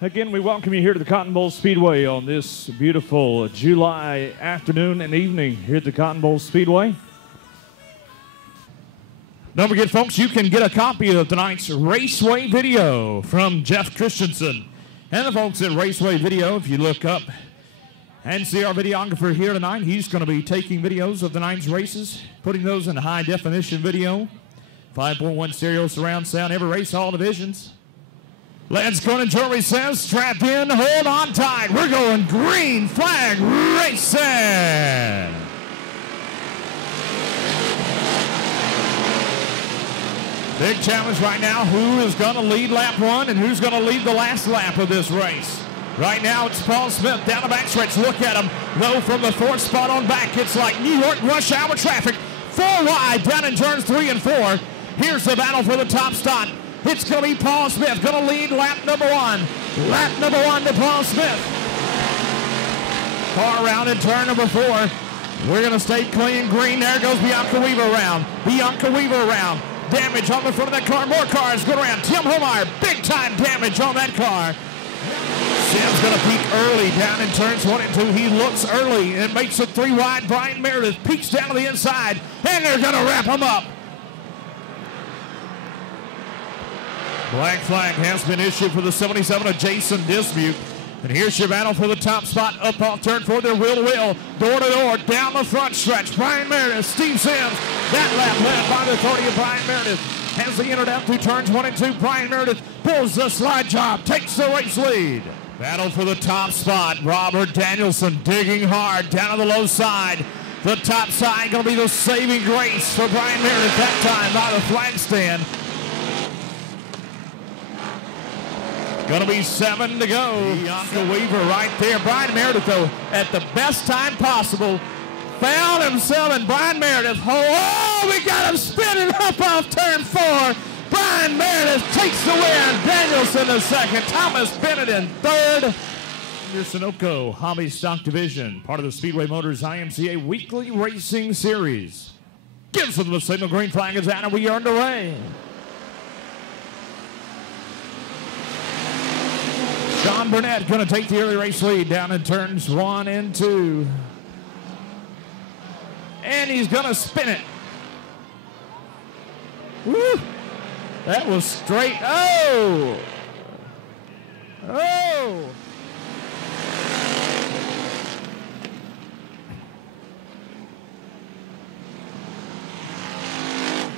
Again, we welcome you here to the Cotton Bowl Speedway on this beautiful July afternoon and evening here at the Cotton Bowl Speedway. Don't forget, folks, you can get a copy of tonight's Raceway video from Jeff Christensen. And the folks at Raceway Video, if you look up and see our videographer here tonight, he's going to be taking videos of tonight's races, putting those in high-definition video, 5.1 stereo surround sound, every race, all divisions. Let's go to Joey says, strap in, hold on tight. We're going green flag racing. Big challenge right now. Who is going to lead lap one and who's going to lead the last lap of this race? Right now it's Paul Smith down the backstretch. Look at him. Though from the fourth spot on back, it's like New York rush hour traffic. 4 wide down in turns 3 and 4. Here's the battle for the top spot. It's going to be Paul Smith, going to lead lap number 1. Lap number 1 to Paul Smith. Far around in turn number 4. We're going to stay clean green. There goes Bianca Weaver around. Bianca Weaver around. Damage on the front of that car. More cars go around. Tim Homeyer, big time damage on that car. Sim's going to peak early down in turns 1 and 2. He looks early and makes it 3 wide. Brian Meredith peeks down to the inside, and they're going to wrap him up. Black flag has been issued for the 77 of Jason Dismute. And here's your battle for the top spot. Up off turn 4, they're wheel to wheel, door to door, down the front stretch. Brian Meredith, Steve Sims. That lap led by the 30 of Brian Meredith. As they enter down through turns 1 and 2, Brian Meredith pulls the slide job, takes the race lead. Battle for the top spot. Robert Danielson digging hard down on the low side. The top side going to be the saving grace for Brian Meredith that time by the flag stand. Going to be 7 to go. Bianca Weaver right there. Brian Meredith, though, at the best time possible, found himself, and Brian Meredith, oh, we got him spinning up off turn 4. Brian Meredith takes the win. Danielson in second. Thomas Bennett in third. Your Sonoko Hobby Stock Division, part of the Speedway Motors IMCA Weekly Racing Series. Gives them the signal. Green flag is out, and we are underway. Sean Burnett going to take the early race lead down in turns 1 and 2. And he's going to spin it. Woo! That was straight. Oh! Oh!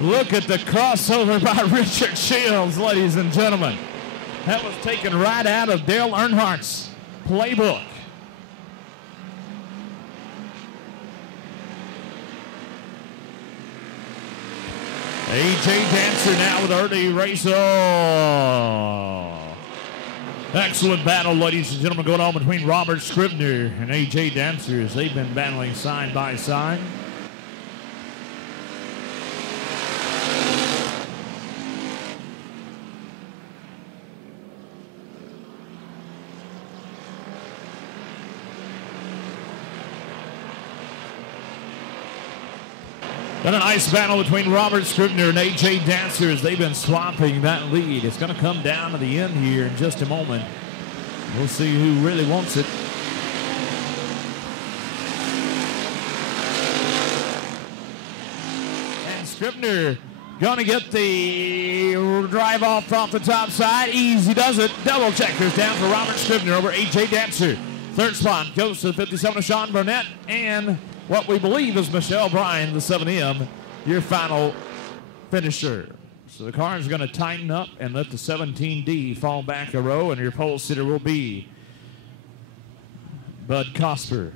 Look at the crossover by Richard Shields, ladies and gentlemen. That was taken right out of Dale Earnhardt's playbook. AJ Dancer now with early race. Oh. Excellent battle, ladies and gentlemen, going on between Robert Scribner and AJ Dancer as they've been battling side by side. Then a nice battle between Robert Scribner and AJ Dancer as they've been swapping that lead. It's going to come down to the end here in just a moment. We'll see who really wants it. And Scribner going to get the drive off the top side. Easy does it. Double checkers down for Robert Scribner over AJ Dancer. Third spot goes to the 57 of Sean Burnett and what we believe is Michelle Bryan, the 7M, your final finisher. So the car is going to tighten up and let the 17D fall back a row, and your pole sitter will be Bud Cosper.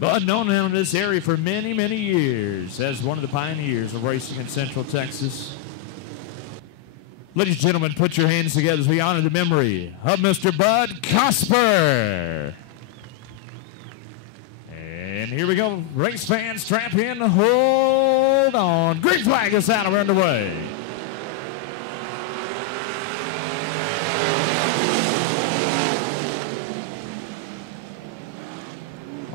Bud, known in this area for many, many years as one of the pioneers of racing in Central Texas. Ladies and gentlemen, put your hands together as we honor the memory of Mr. Bud Cosper. And here we go. Race fans, strap in, hold on. Green flag is out, we're underway.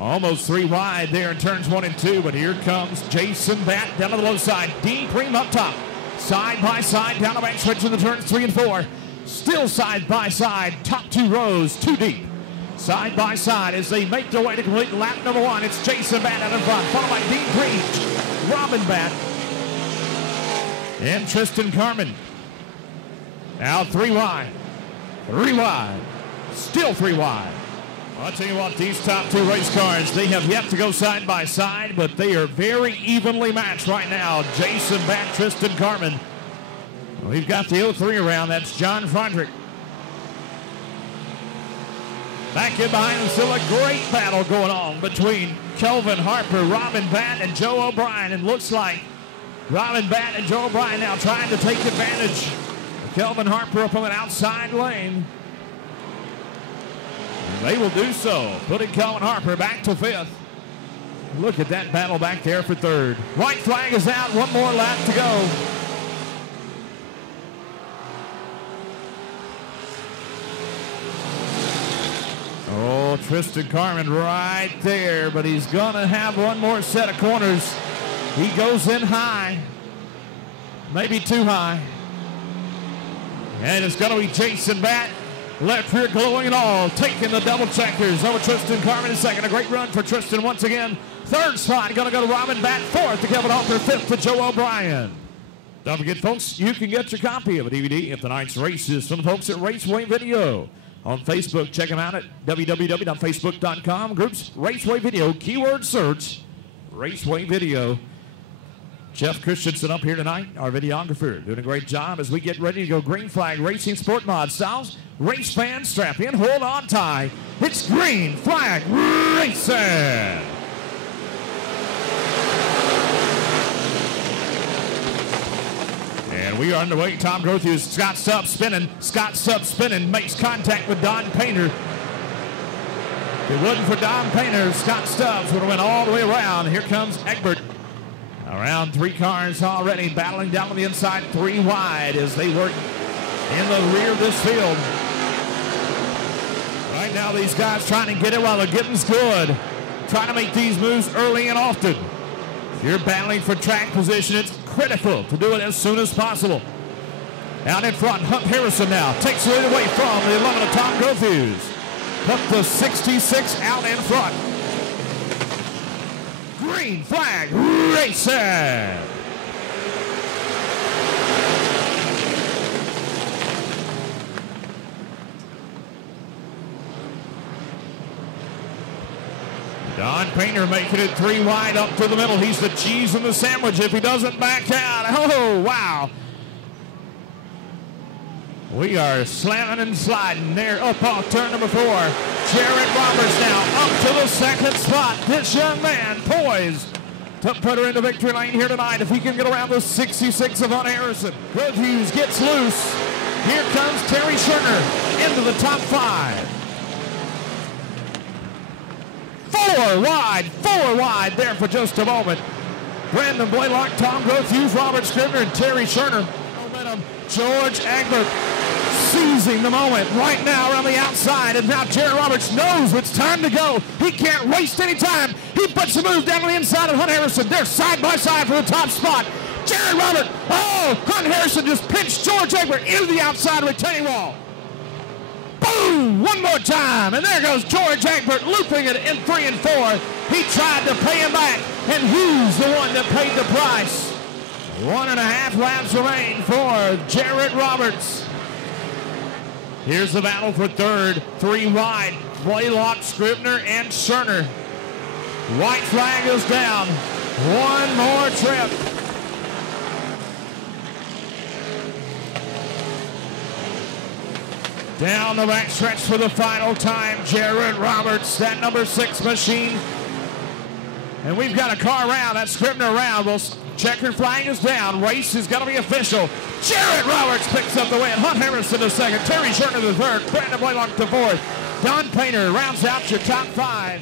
Almost 3 wide there in turns 1 and 2, but here comes Jason Batt down to the low side. Dean Preem up top. Side by side down the back stretch in the turns 3 and 4. Still side by side, top 2 rows, 2 deep. Side by side as they make their way to complete lap number 1. It's Jason Batt out in front, followed by Dean Paige, Robin Batt, and Tristan Carmen. Now 3 wide, 3 wide, still 3 wide. I'll tell you what, these top 2 race cars, they have yet to go side by side, but they are very evenly matched right now. Jason Batt, Tristan Carmen. We've got the 03 around, that's John Frederick. Back in behind him, still a great battle going on between Kelvin Harper, Robin Batt, and Joe O'Brien. And looks like Robin Batt and Joe O'Brien now trying to take advantage of Kelvin Harper up on an outside lane. And they will do so, putting Kelvin Harper back to 5th. Look at that battle back there for 3rd. White flag is out, 1 more lap to go. Oh, Tristan Carmen right there, but he's going to have 1 more set of corners. He goes in high, maybe too high. And it's going to be Jason Batt, left rear glowing and all, taking the double checkers over Tristan Carmen in 2nd. A great run for Tristan once again. 3rd spot going to go to Robin Batt, 4th to Kevin Harper, 5th to Joe O'Brien. Don't forget, folks, you can get your copy of a DVD of tonight's races from the folks at Raceway Video. On Facebook, check them out at www.facebook.com. Groups Raceway Video, keyword search, Raceway Video. Jeff Christensen up here tonight, our videographer, doing a great job as we get ready to go green flag racing sport mod styles. Race fans, strap in, hold on tight. It's green flag racing. And we are underway. Tom Grothews, Scott Stubbs spinning. Scott Stubbs spinning, makes contact with Don Painter. If it wasn't for Don Painter, Scott Stubbs would have went all the way around. Here comes Egbert. Around 3 cars already battling down on the inside, 3 wide as they work in the rear of this field. Right now, these guys trying to get it while the getting's good. Trying to make these moves early and often. If you're battling for track position, it's critical to do it as soon as possible. Out in front, Hunt Harrison now takes the lead away from the 11 of Tom Grothews. Put the 66 out in front. Green flag racing. Don Painter making it 3 wide up to the middle. He's the cheese in the sandwich if he doesn't back out. Oh, wow. We are slamming and sliding there up off turn number 4. Jared Roberts now up to the 2nd spot. This young man poised to put her in the victory lane here tonight if he can get around the 66 of Hunt Harrison. Grothews gets loose. Here comes Terry Scherner into the top 5. 4 wide there for just a moment. Brandon Blaylock, Tom Grothews, Robert Scribner, and Terry Scherner. Momentum, George Egbert seizing the moment right now around the outside, and now Jared Roberts knows it's time to go. He can't waste any time. He puts the move down on the inside of Hunt Harrison. They're side by side for the top spot. Jared Roberts, oh, Hunt Harrison just pinched George Egbert into the outside retaining wall. Boom! 1 more time, and there goes George Egbert looping it in 3 and 4. He tried to pay him back, and he's the one that paid the price. 1.5 laps remain for Jared Roberts. Here's the battle for 3rd. 3 wide, Blaylock, Scribner, and Scherner. White flag is down. 1 more trip. Down the backstretch for the final time, Jared Roberts, that number 6 machine. And we've got a car around, that Scribner around. Well, checkered flag is down. Race is going to be official. Jared Roberts picks up the win. Hunt Harrison to 2nd. Terry Scherner to 3rd. Brandon Blaylock to 4th. Don Painter rounds out your top 5.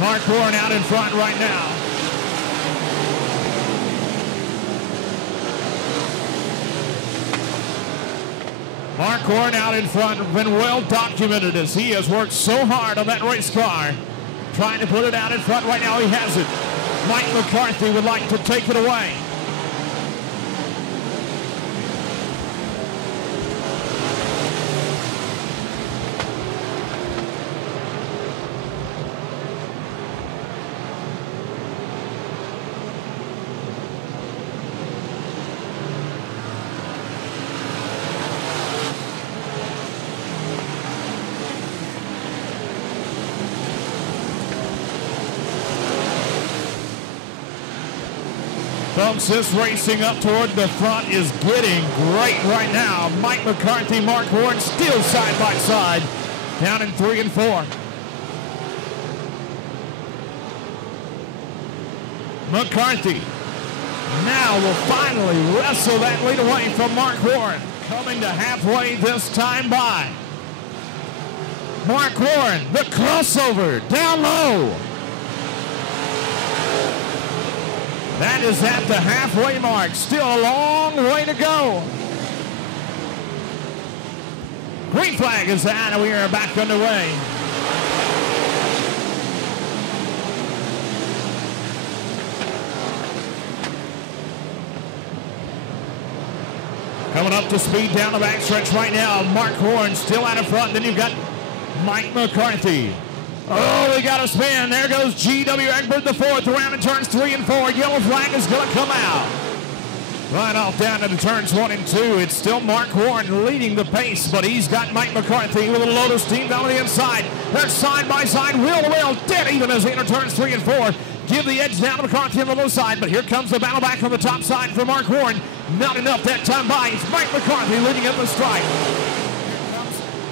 Mark Warren out in front right now. Mark Warren out in front, been well documented as he has worked so hard on that race car, trying to put it out in front. Right now he has it. Mike McCarthy would like to take it away. Folks, this racing up toward the front is getting great right now. Mike McCarthy, Mark Warren still side by side, down in 3 and 4. McCarthy now will finally wrestle that lead away from Mark Warren. Coming to halfway this time by. Mark Warren, the crossover, down low. That is at the halfway mark. Still a long way to go. Green flag is out and we are back underway. Coming up to speed down the backstretch right now. Mark Warren still out in front. Then you've got Mike McCarthy. Oh, we got a spin. There goes G.W. Egbert, the fourth, around in turns 3 and 4. Yellow flag is going to come out. Right off down to the turns 1 and 2. It's still Mark Warren leading the pace, but he's got Mike McCarthy with a load of steam down the inside. They're side by side, wheel to wheel, dead even as they enter turns 3 and 4. Give the edge down to McCarthy on the low side, but here comes the battle back on the top side for Mark Warren. Not enough that time by. It's Mike McCarthy leading up the strike.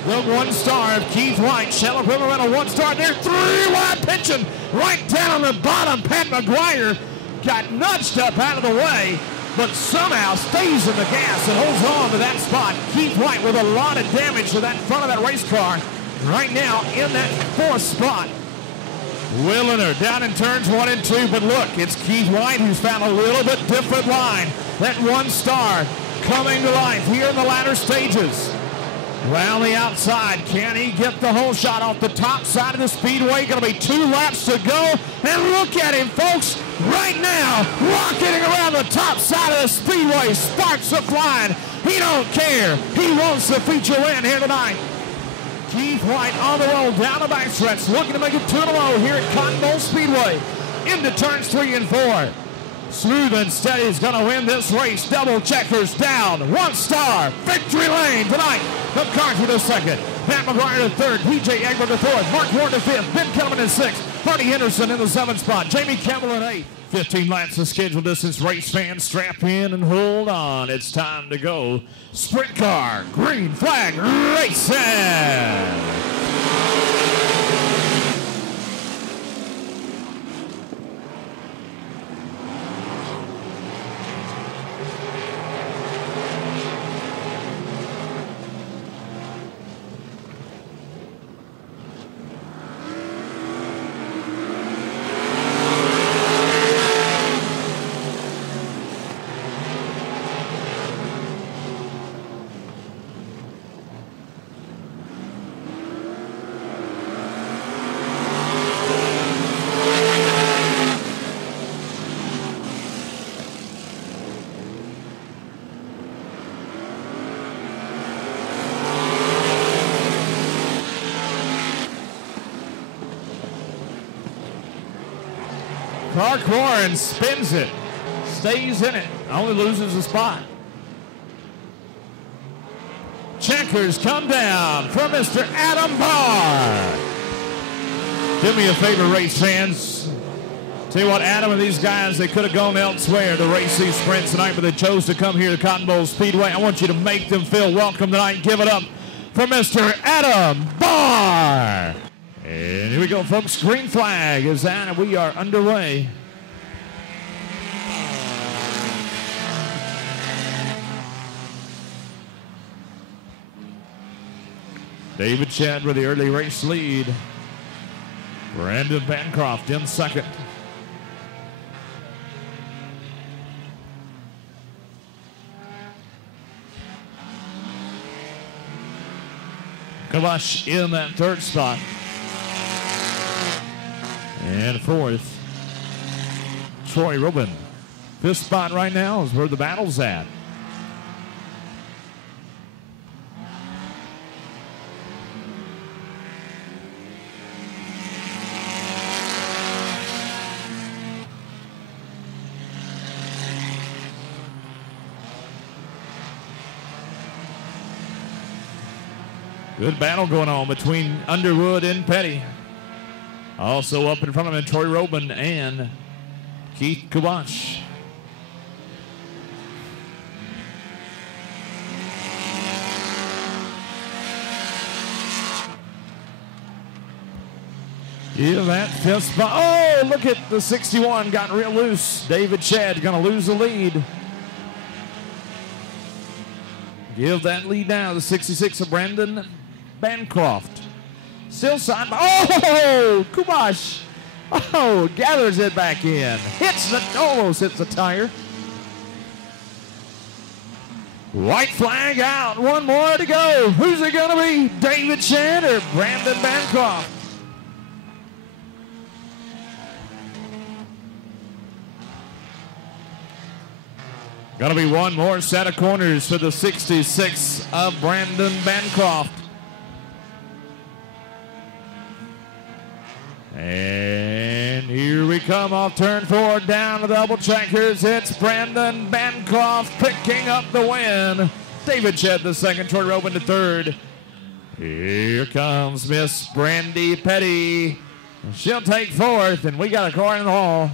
The 1 star of Keith White. Shallow River on a 1 star there. 3 wide pitching right down on the bottom. Pat McGuire got nudged up out of the way, but somehow stays in the gas and holds on to that spot. Keith White with a lot of damage to that front of that race car right now in that 4th spot. Williner down in turns 1 and 2, but look, it's Keith White who's found a little bit different line. That 1 star coming to life here in the latter stages. Around the outside, can he get the whole shot off the top side of the Speedway? Going to be 2 laps to go. And look at him, folks, right now, rocketing around the top side of the Speedway. Sparks are flying. He don't care. He wants the feature win here tonight. Keith White on the roll down the backstretch, looking to make it 2 in a row here at Cotton Bowl Speedway. Into turns 3 and 4. Smooth and steady is going to win this race. Double checkers down. 1 star. Victory lane tonight. McCarthy the 2nd. Pat McGuire the 3rd. P.J. Egbert the 4th. Mark Warren the 5th. Ben Kellerman in 6th. Marty Henderson in the 7th spot. Jamie Campbell in 8th. 15 laps of scheduled distance. Race fans, strap in and hold on. It's time to go. Sprint car. Green flag racing. Mark Warren spins it, stays in it, only loses a spot. Checkers come down from Mr. Adam Barr. Do me a favor, race fans. Tell you what, Adam and these guys, they could have gone elsewhere to race these sprints tonight, but they chose to come here to Cotton Bowl Speedway. I want you to make them feel welcome tonight. Give it up for Mr. Adam Barr. And here we go, folks. Green flag is out, and we are underway. David Shedd with the early race lead. Brandon Bancroft in second. Kabash in that third spot. And fourth, Troy Robin. Fifth spot right now is where the battle's at. Good battle going on between Underwood and Petty. Also up in front of him, Troy Robin and Keith Kubash. Yeah, that fifth spot. Oh, look at the 61 got real loose. David Chad going to lose the lead. Give that lead now to the 66 of Brandon Bancroft. Still side by. Oh, Kubash. Oh, gathers it back in. Almost hits the tire. White flag out. One more to go. Who's it going to be? David Chad or Brandon Bancroft? Going to be one more set of corners for the 66 of Brandon Bancroft. And here we come off turn 4 down the double checkers. It's Brandon Bancroft picking up the win. David Chad the second, Troy Robin the third. Here comes Miss Brandy Petty. She'll take fourth, and we got a car in the hall.